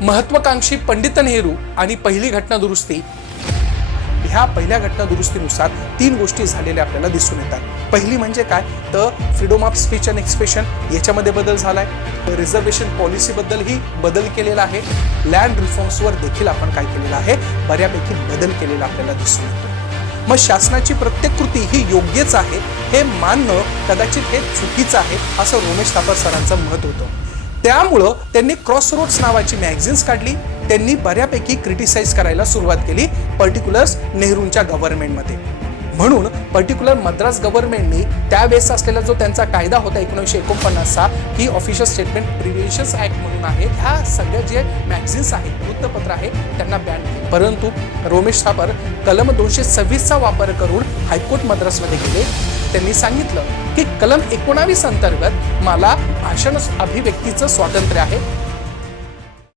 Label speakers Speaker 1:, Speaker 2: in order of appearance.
Speaker 1: महत्वाकांक्षी पंडित नेहरू आणि पहिली घटना दुरुस्ती. ह्या पहिल्या घटना दुरुस्तीनुसार तीन गोष्टी झालेल्या आपल्याला दिसून येतात. पहिली म्हणजे काय? तर freedom of speech and expression याच्यामध्ये बदल झालाय. रिझर्वेशन पॉलिसीबद्दलही बदल केलेला आहे. लँड रिफॉर्म्सवर देखील आपण काय केलेलं आहे? बऱ्यापैकी बदल केलेला आपल्याला दिसून येतो. मग शासनाची प्रत्येक कृती ही योग्यच आहे? हे मानणं कदाचित हे चुकीचं आहे असं रोमेश थापर सरांचं मत होतं. त्यामुळं त्यांनी क्रॉस रोड्स नावाची मॅगझिन्स काढली. त्यांनी बऱ्यापैकी क्रिटिसाइज करायला सुरुवात केली पर्टिक्युलर्स नेहरूंच्या गव्हर्नमेंटमध्ये म्हणून पर्टिक्युलर मद्रास गव्हर्नमेंटनी त्यावेळेस असलेला जो त्यांचा कायदा होता एकोणीसशे एकोणपन्नासचा ही ऑफिशियल स्टेटमेंट प्रिव्हेन्शन्स ऍक्ट म्हणून आहे. ह्या सगळ्या जे मॅगझिन्स आहेत वृत्तपत्र आहे त्यांना बॅन केले. परंतु रोमेश थापर कलम दोनशे सव्वीसचा वापर करून हायकोर्ट मद्रासमध्ये गेले. त्यांनी सांगितलं की कलम एकोणावीस अंतर्गत मला भाषण अभिव्यक्तीचं स्वातंत्र्य आहे.